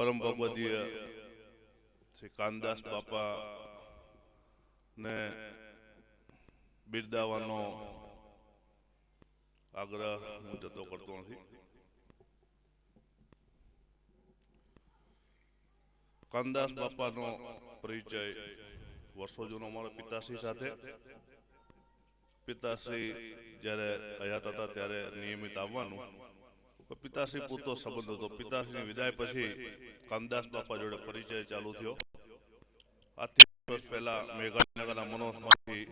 પરમ ભગવદીય શ્રી કાનદાસ બાપા ને બિરદાવવાનો આગ્રહ હું જતો કરતો નથી. કાનદાસ બાપાનો પરિચય વર્ષો જૂનો અમારા પિતાશ્રી સાથે. પિતાશ્રી જ્યારે હયાત હતા ત્યારે નિયમિત આવવાનું. પિતાશ્રી પૂરતો સંબંધ હતો. પિતાશ્રીની વિદાય પછી કાનદાસ બાપા જોડે પરિચય ચાલુ થયો. આજથી વર્ષ પહેલા મેઘાણીનગરના મનોહરમાંથી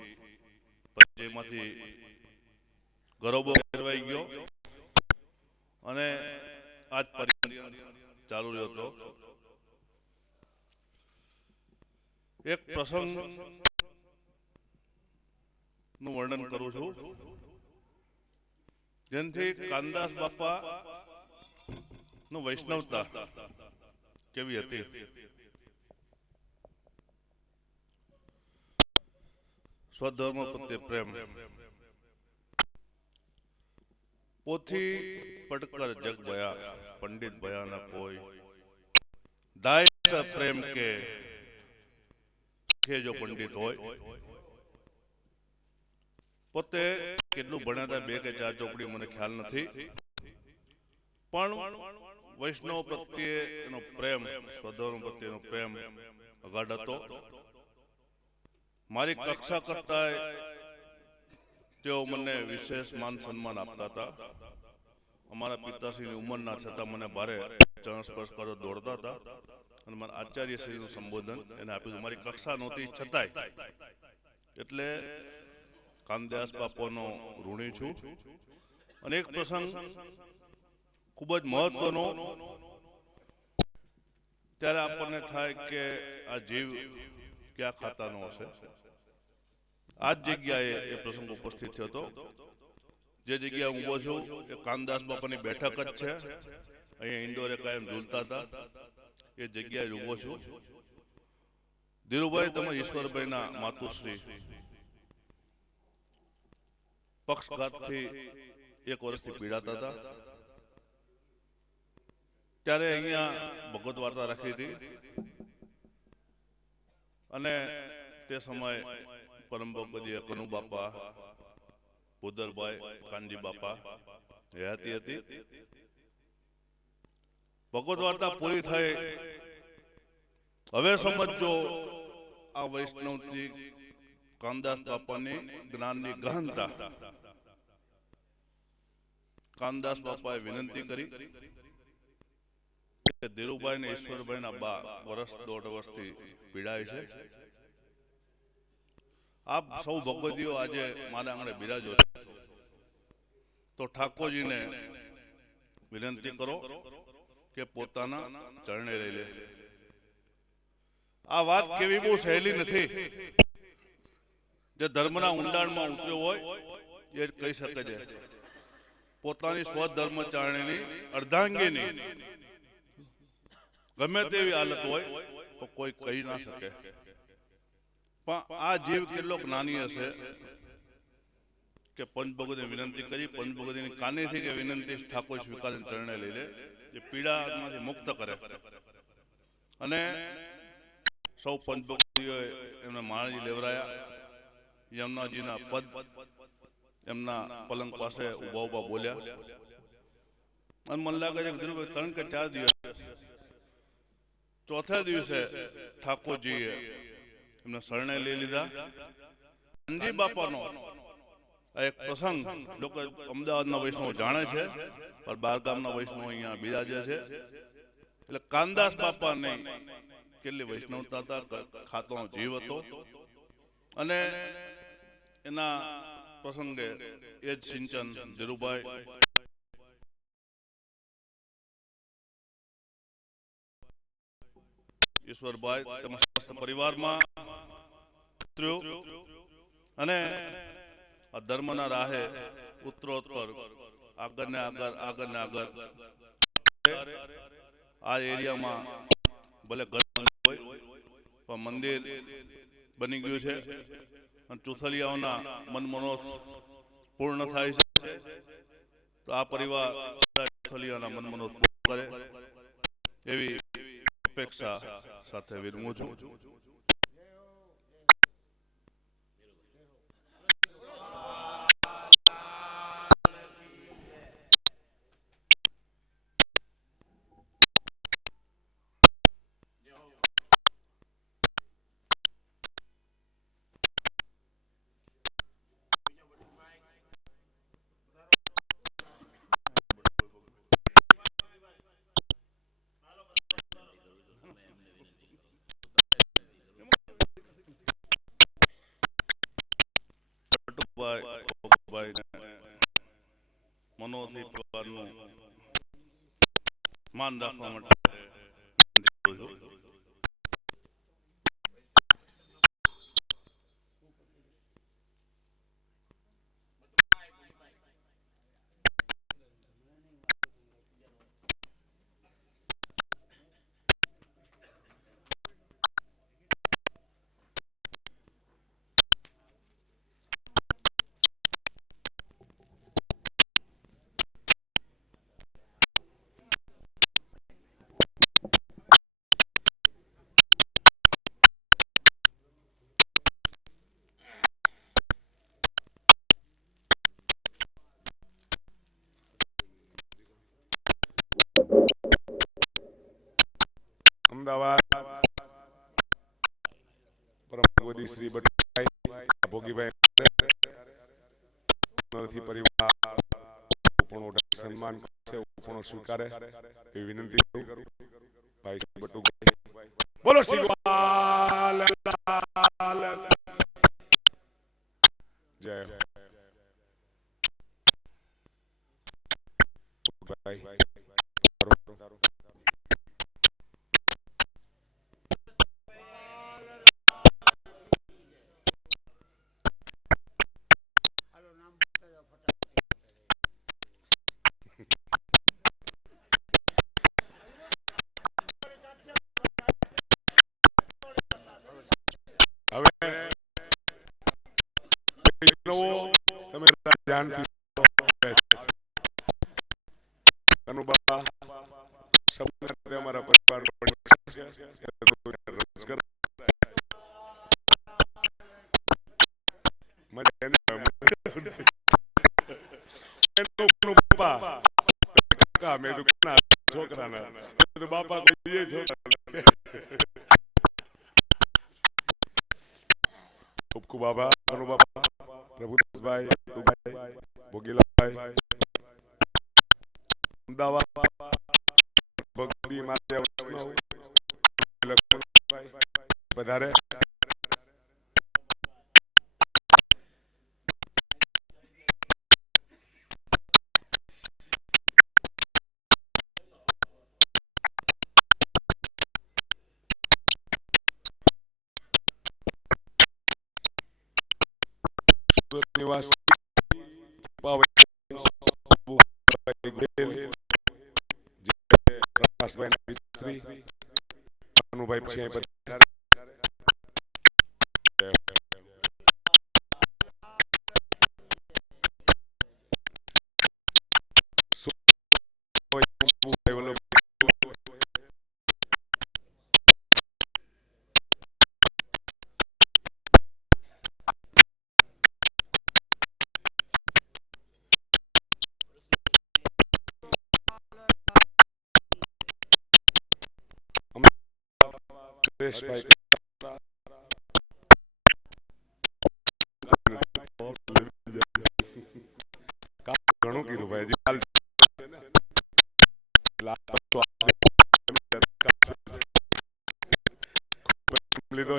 પરિચયમાંથી ગરોબો ફેરવાઈ ગયો અને આજ પરિચય ચાલુ રહ્યો હતો. એક પ્રસંગ નું વર્ણન કરું છું જેનાથી કાનદાસ બાપા નું વૈષ્ણવતા કેવી હતી. સ્વધર્મ પ્રત્યે પ્રેમ. પોથી પડકર જગ ભયા પંડિત ભયા ન કોઈ દાય પ્રેમ કે જો પંડિત હોય. પોતે કેટલું ભણ્યા હતા, 2 કે 4 ચોપડી મને ખ્યાલ નથી, પણ વૈષ્ણવ પ્રત્યે એનો પ્રેમ, સ્વધર્મ પ્રત્યેનો પ્રેમ અગાઢ હતો. મારી કક્ષા કરતા તેઓ મને વિશેષ માન સન્માન આપતા હતા. અમારા પિતાશ્રીની ઉંમરના છતાં મને ભારે ચરણ સ્પર્શ કરો દોડતા હતા અને મારા આચાર્યશ્રીનું સંબોધન એને આપ્યું. મારી કક્ષા નહોતી છતાંય. એટલે કાનદાસ બાપાનો ઋણી છું. અને એક પ્રસંગ ખૂબ જ મહત્વનો, ત્યારે આપણને થાય કે આ જીવ ક્યાં ખાતાનો હશે. આ જ જગ્યાએ એ પ્રસંગ ઉપસ્થિત થયો હતો. જે જગ્યાએ હું ઉભો છું એ કાનદાસ બાપાની બેઠક જ છે. અહીંયા ઇન્ડોરે કાયમ ઝૂલતા હતા. એ જગ્યાએ ઉભો છું. ધીરુભાઈ તમે ઈશ્વરભાઈના માતુશ્રી પક્ષઘાતથી 1 વર્ષથી પીડાતા હતા. ત્યારે અહીંયા ભગવત વાર્તા રાખી હતી અને તે સમયે પરમ ભગવદીય કનુ બાપા, ભૂદરભાઈ, કાનજી બાપા હયાતી હતી. ભગવત વાર્તા પૂરી થઈ. હવે સમજો આ વૈષ્ણવથી કાનદાસ બાપાની જ્ઞાનની ગહનતા. કાનદાસ બાપાએ વિનંતી કરી કે ધીરુભાઈ ને ઈશ્વરભાઈના બા 1.5 વર્ષથી પીડાય છે. આપ સૌ ભગવદીઓ આજે મારા આંગણે બિરાજો છો, તો ઠાકોરજીને વિનંતી કરો કે પોતાના ચરણે લઈ લે. આ વાત કેવી બહુ સહેલી નથી. જે ધર્મના ઊંડાણમાં ઉતર્યો હોય એ જ કહી શકે છે. પોતાની સ્વધર્મ ચારણીની અર્ધાંગીની ગમે તેવી હાલત હોય તો કોઈ કહી ના શકે. પણ આ જીવ કેટલો જ્ઞાની હશે કે પંચભગવતીને વિનંતી કરી, પંચભગવતીની કાનેથી કે વિનંતી ઠાકોર સ્વીકારીને ચરણે લઈ લે, એ પીડામાંથી મુક્ત કરે. અને સૌ પંચભગવતીઓએ એમને માળાજી લેવરાયા. યમુનાજીના પદ એમના પલંગ પાસે ઉભા ઉભા બોલ્યા. અને મને લાગે છે કે 3 કે 4 દિવસ, ચોથા દિવસે ઠાકોરજીએ એમને શરણે લઈ લીધા. કાનજી બાપાનો એક પ્રસંગ લોકો અમદાવાદના વૈષ્ણવ જાણે છે, પણ 12 ગામના વૈષ્ણવ અહીંયા બિરાજે છે. એટલે કાનદાસ બાપા નહીં કેટલી વૈષ્ણવતા હતા, ખાતોનો જીવ હતો. અને એના પ્રસંગે એ જ સિંચન ધીરુભાઈ, ઈશ્વરભાઈ તેમજ સમસ્ત પરિવારમાં અને આ ધર્મના રાહે ઉત્તરોત્તર આગળ ને આગળ આ એરિયામાં ભલે ઘર હોય પણ મંદિર બની ગયું છે. અને ચુથલિયાઓના મનમનોરથ પૂર્ણ થાય છે. તો આ પરિવાર ચુથલિયાના મનમનોરથ પૂર્ણ કરે એવી અપેક્ષા સાથે વિરમું છું. મનોથી પરિવારનું માન રાખવા માટે અમદાવાદ પરમ ભગવતી શ્રી બટુભાઈ ભોગીભાઈ પરિવાર સન્માન છે સ્વીકારે એવી વિનંતી કરું. ભાઈ બટુભાઈ બોલો શ્રીવાલ જય ભાઈ તમે ધ્યાનથી અમારા પરિવાર છોકરા બાપા ખૂબ ખૂબ આભાર બાપા પ્રભુદાસભાઈ ભોગીલાભાઈ અમદાવાદ ભક્તિ માધ્યમ વધારે નિવાસ અનુભાઈ છે ઘણું કીધું ભાઈ લીધો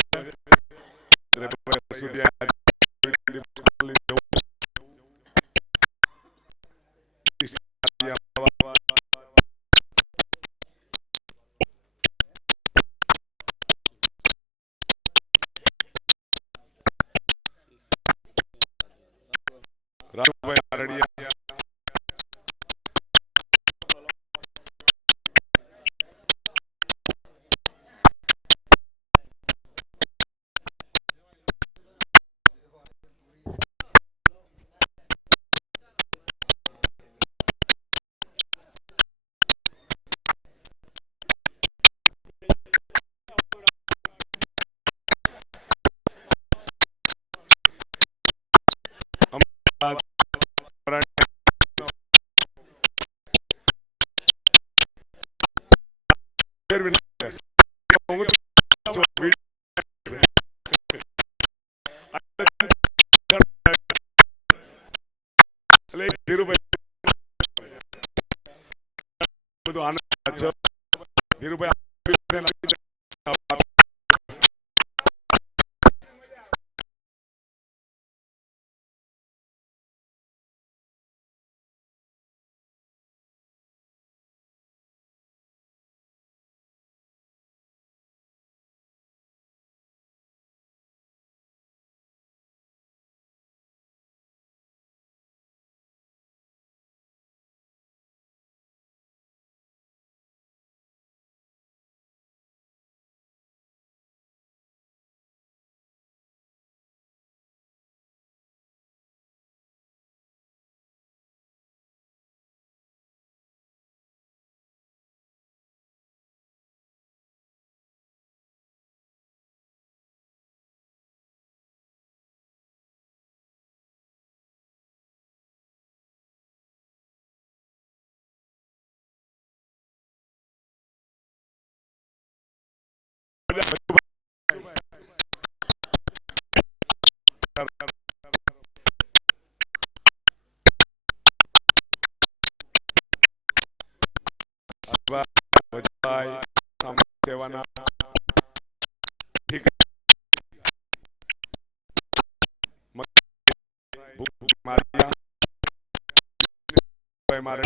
રાજુભાઈ આરડિયા ફેરવી નાખે. હું તો એટલે ધીરુભાઈ બધું આનંદ છે. ધીરુભાઈ સેવાના મારે